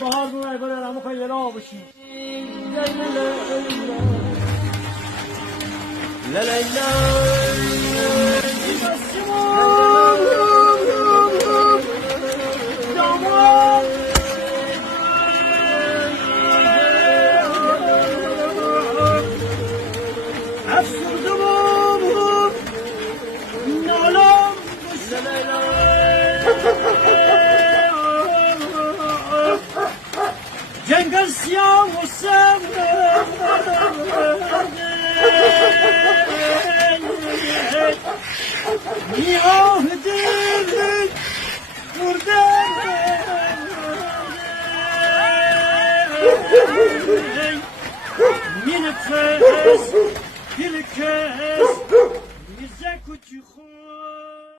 بهار رو نگاره رمو خیلی را بشیم لا لا جنگل سیاه و سبز نیاه دل برده می نفس دل کس میزه کچی خون